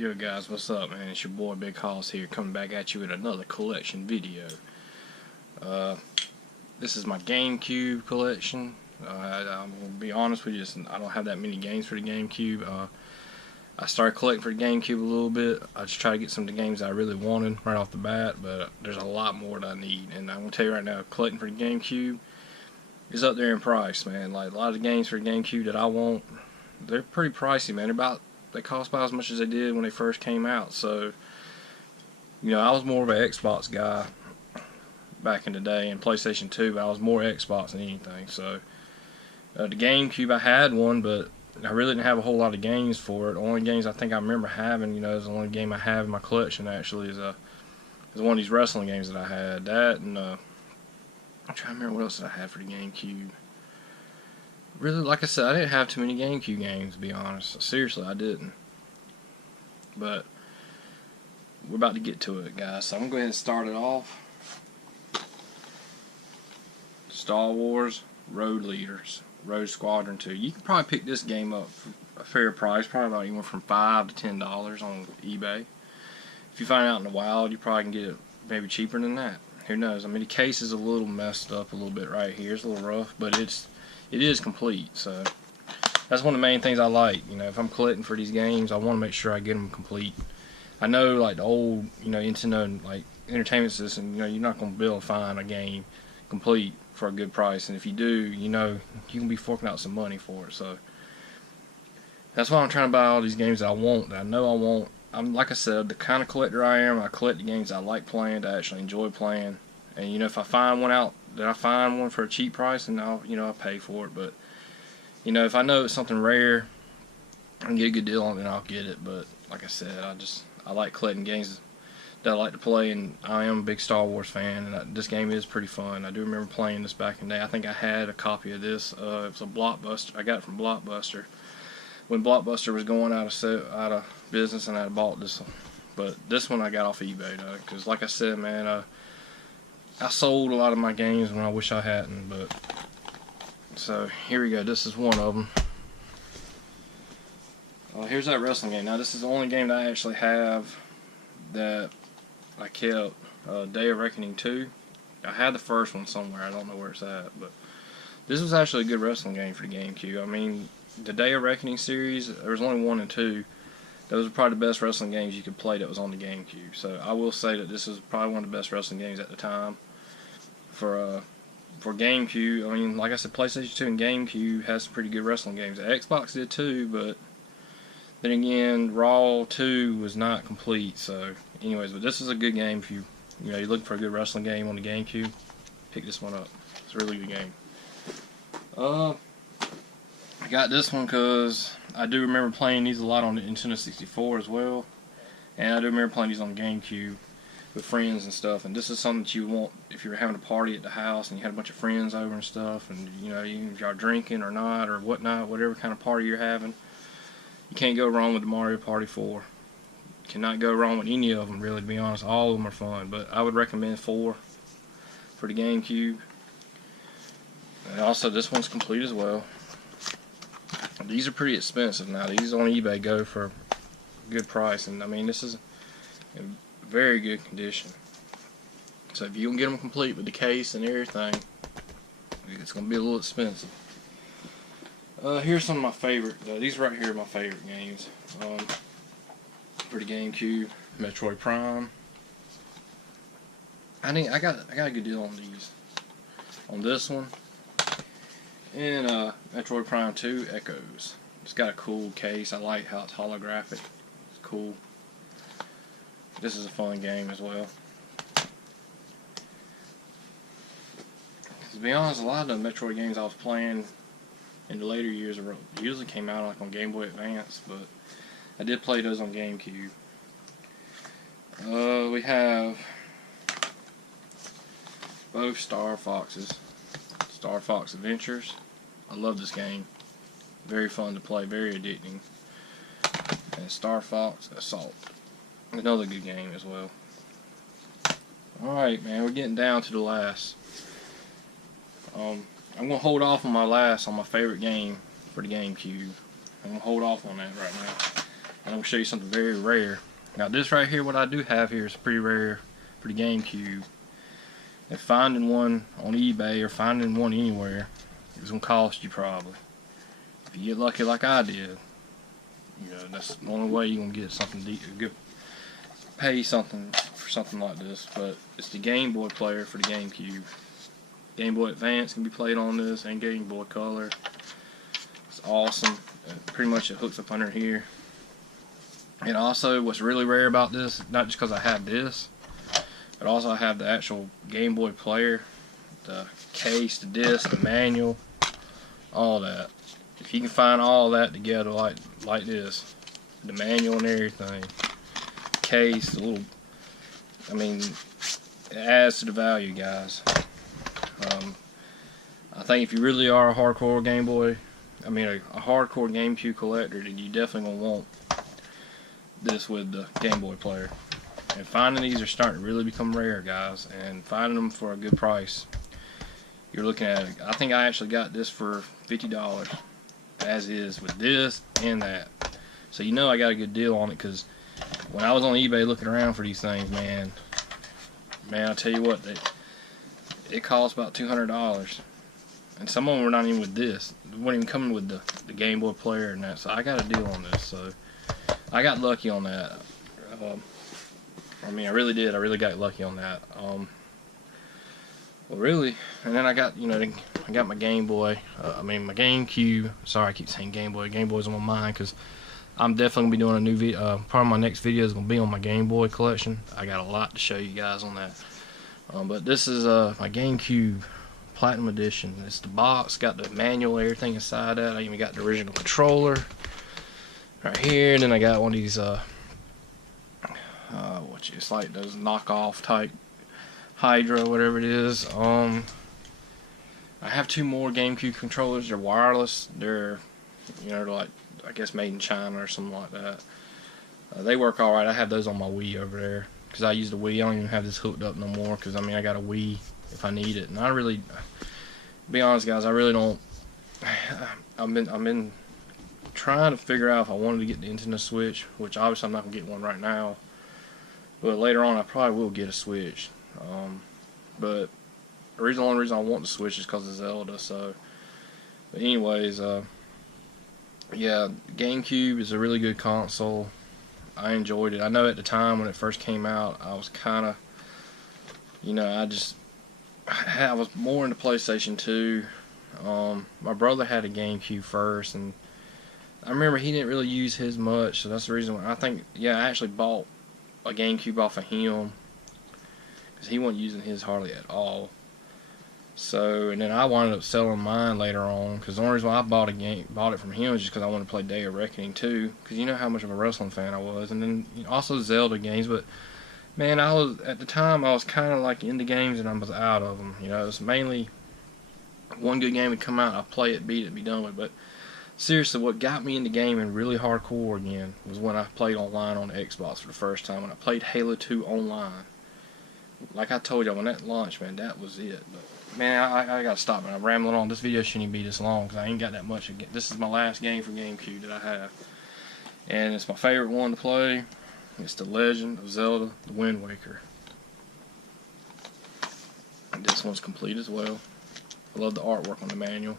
Yo guys, what's up, man? It's your boy Big Hoss here, coming back at you with another collection video. This is my GameCube collection. I'm gonna be honest with you, I don't have that many games for the GameCube. I started collecting for the GameCube a little bit. I just try to get some of the games I really wanted right off the bat, but there's a lot more that I need. And I'm gonna tell you right now, collecting for the GameCube is up there in price, man. Like a lot of the games for the GameCube that I want, they're pretty pricey, man. They cost about as much as they did when they first came out. So, you know, I was more of an Xbox guy back in the day, and PlayStation 2, but I was more Xbox than anything. So, the GameCube, I had one, but I really didn't have a whole lot of games for it. The only games I think I remember having, you know, is the only game I have in my collection actually is one of these wrestling games that I had. That and I'm trying to remember what else that I had for the GameCube. Really, like I said, I didn't have too many GameCube games, to be honest. Seriously, I didn't. But we're about to get to it, guys. So I'm going to go ahead and start it off. Star Wars Road Leaders, Road Squadron 2. You can probably pick this game up for a fair price, probably about anywhere from $5 to $10 on eBay. If you find it out in the wild, you probably can get it maybe cheaper than that. Who knows? I mean, the case is a little messed up a little bit right here. It's a little rough, but it is complete. So that's one of the main things I like. You know, if I'm collecting for these games, I want to make sure I get them complete. I know, like the old, you know, Nintendo like entertainment system, you know, you're not going to be able to find a game complete for a good price, and if you do, you know, you can be forking out some money for it. So that's why I'm trying to buy all these games that I want, that I know I want. I'm, like I said, the kind of collector I am. I collect the games I like playing, that I actually enjoy playing. And you know, if I find one out, that I find one for a cheap price, and I'll pay for it. But you know, if I know it's something rare, I can get a good deal on it, then I'll get it. But like I said, I like collecting games that I like to play, and I am a big Star Wars fan, and this game is pretty fun. I do remember playing this back in the day. I think I had a copy of this. It was a Blockbuster. I got it from Blockbuster when Blockbuster was going out of business, and I bought this one. But this one I got off eBay though, because like I said, man, I sold a lot of my games when I wish I hadn't. But so here we go. This is one of them. Here's that wrestling game. Now this is the only game that I actually have that I kept. Day of Reckoning 2. I had the first one somewhere. I don't know where it's at, but this was actually a good wrestling game for the GameCube. I mean, the Day of Reckoning series, there was only 1 and 2. Those were probably the best wrestling games you could play that was on the GameCube. So I will say that this is probably one of the best wrestling games at the time for GameCube. I mean, like I said, PlayStation 2 and GameCube has some pretty good wrestling games. The Xbox did too, but then again, Raw 2 was not complete. So, anyways, but this is a good game if you're looking for a good wrestling game on the GameCube. Pick this one up. It's a really good game. I got this one because I do remember playing these a lot on the Nintendo 64 as well, and I do remember playing these on GameCube with friends and stuff. And this is something that you want if you're having a party at the house and you had a bunch of friends over and stuff, and you know, if y'all drinking or not or whatnot, whatever kind of party you're having, you can't go wrong with the Mario Party 4. You cannot go wrong with any of them, really, to be honest. All of them are fun, but I would recommend 4 for the GameCube. And also, this one's complete as well. These are pretty expensive now. These on eBay go for a good price, and I mean, this is in very good condition. So if you can get them complete with the case and everything, it's going to be a little expensive. Here's some of my favorite. These right here are my favorite games for the GameCube. Metroid Prime. I got a good deal on these. On this one. And Metroid Prime 2 Echoes. It's got a cool case. I like how it's holographic. It's cool. This is a fun game as well. To be honest, a lot of the Metroid games I was playing in the later years usually came out like on Game Boy Advance, but I did play those on GameCube. We have both Star Foxes. Star Fox Adventures. I love this game. Very fun to play, very addicting. And Star Fox Assault. Another good game as well. Alright, man, we're getting down to the last. I'm going to hold off on my favorite game for the GameCube. I'm going to hold off on that right now. I'm going to show you something very rare. Now this right here, what I do have here is pretty rare for the GameCube. And finding one on eBay or finding one anywhere is going to cost you probably. If you get lucky like I did, you know, that's the only way you're going to get something good. Pay something for something like this. But it's the Game Boy player for the GameCube. Game Boy Advance can be played on this, and Game Boy Color. It's awesome. Pretty much it hooks up under here. And also, what's really rare about this, not just because I have this, but also I have the actual Game Boy player, the case, the disc, the manual, all that. If you can find all that together like this, the manual and everything, case, the little, I mean, it adds to the value, guys. I think if you really are a hardcore Game Boy, I mean a hardcore GameCube collector, then you definitely gonna want this with the Game Boy player. And finding these are starting to really become rare, guys, and finding them for a good price. You're looking at, I think I actually got this for $50 as is, with this and that. So you know I got a good deal on it, because when I was on eBay looking around for these things, man, I tell you what, it cost about $200. And some of them were not even with this. They weren't even coming with the Game Boy player and that. So I got a deal on this. So I got lucky on that. I mean, I really did. I really got lucky on that. Well, really, and then I got, you know, I got my Game Boy. I mean, my GameCube. Sorry, I keep saying Game Boy. Game Boy's on my mind because I'm definitely gonna be doing a new video. Part of my next video is gonna be on my Game Boy collection. I got a lot to show you guys on that. But this is my GameCube Platinum Edition. It's the box, got the manual, everything inside that. I even got the original controller right here, and then I got one of these it's like those knockoff type Hydra, whatever it is. I have two more GameCube controllers. They're wireless. They're, you know, like, I guess made in China or something like that. They work alright. I have those on my Wii over there because I use the Wii. I don't even have this hooked up no more because, I mean, I got a Wii if I need it. And I really, to be honest, guys, I really don't. I've been trying to figure out if I wanted to get the Nintendo Switch, which obviously I'm not gonna get one right now, but later on I probably will get a Switch. But the only reason I want the Switch is because of Zelda. So, but anyways, yeah, GameCube is a really good console. I enjoyed it. I know at the time when it first came out, I was kind of, you know, I was more into PlayStation 2. My brother had a GameCube first, and I remember he didn't really use his much, so that's the reason why I think, yeah, I actually bought a GameCube off of him, because he wasn't using his hardly at all. So, and then I wound up selling mine later on, because the only reason why I bought it from him was just because I wanted to play Day of Reckoning 2, because you know how much of a wrestling fan I was, and then, you know, also Zelda games. But man, at the time I was kind of like into games and I was out of them. You know, it was mainly one good game would come out, I'd play it, beat it, be done with it. But seriously, what got me into gaming really hardcore again was when I played online on the Xbox for the first time, when I played Halo 2 online. Like I told y'all, when that launched, man, that was it. But man, I gotta stop, man. I'm rambling on. This video shouldn't be this long, because I ain't got that much. This is my last game for GameCube that I have. And it's my favorite one to play. It's The Legend of Zelda, The Wind Waker. And this one's complete as well. I love the artwork on the manual.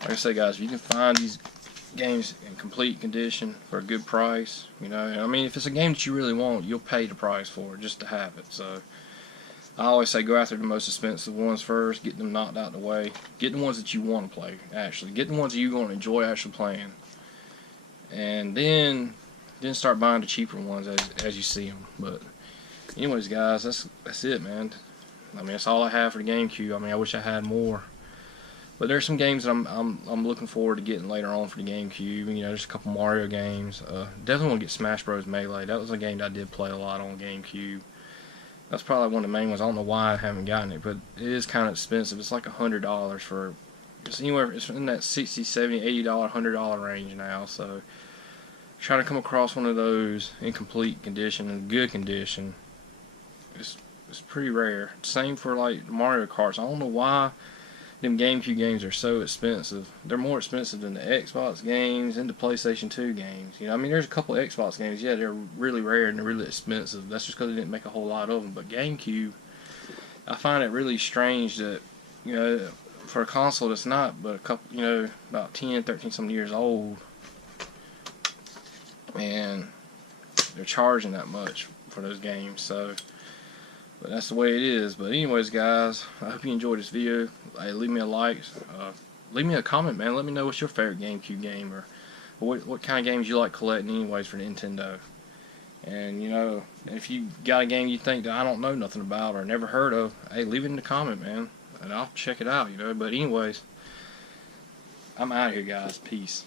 Like I say, guys, if you can find these games in complete condition for a good price, you know, I mean, if it's a game that you really want, you'll pay the price for it just to have it. So I always say go after the most expensive ones first, get them knocked out of the way, get the ones that you want to play, actually get the ones that you're going to enjoy actually playing, and then start buying the cheaper ones as you see them. But anyways, guys, that's it, man. I mean, that's all I have for the GameCube. I mean, I wish I had more. But there's some games that I'm looking forward to getting later on for the GameCube. You know, there's a couple Mario games. Definitely want to get Smash Bros. Melee. That was a game that I did play a lot on GameCube. That's probably one of the main ones. I don't know why I haven't gotten it, but it is kind of expensive. It's like $100 for. It's anywhere. It's in that $60, $70, $80, $100 range now. So trying to come across one of those in complete condition and good condition, it's pretty rare. Same for like Mario Karts. I don't know why them GameCube games are so expensive. They're more expensive than the Xbox games and the PlayStation 2 games. You know, I mean, there's a couple of Xbox games, yeah, they're really rare and they're really expensive. That's just because they didn't make a whole lot of them. But GameCube, I find it really strange that, you know, for a console that's not but a couple, you know, about 10, 13 some years old, and they're charging that much for those games. So, but that's the way it is. But anyways, guys, I hope you enjoyed this video. Hey, leave me a like, leave me a comment, man. Let me know what's your favorite GameCube game, or what kind of games you like collecting anyways for Nintendo. And, you know, if you got a game you think that I don't know nothing about or never heard of, hey, leave it in the comment, man, and I'll check it out, you know. But anyways, I'm out of here, guys. Peace.